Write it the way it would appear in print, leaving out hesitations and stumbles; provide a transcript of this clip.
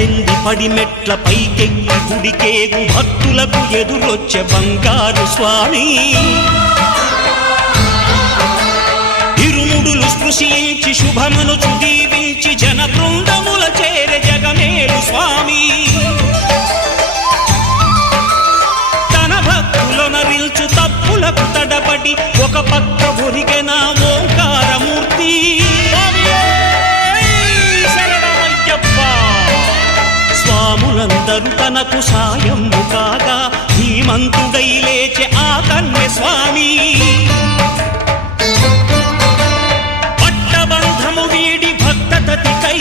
పద్దెంది పడిమెట్ల పైకెక్కి గుడికేగు భక్తులకు ఎదురొచ్చే బంగారు స్వామి ఇరుముడులు స్పృశించి శుభమును చుదీవించి జన బృందముల చేరే జగమేలు స్వామి తన భక్తులొనరిల్చు తప్పులకు తడబడి ఒక పక్క ఒరిగెన ఓంకారమూర్తి స్వాములందరూ తనకు సాయము కాగా ధీమంతుడై లేచే ఆ కన్య స్వామి పట్టబంధము వీడి భక్తతతికై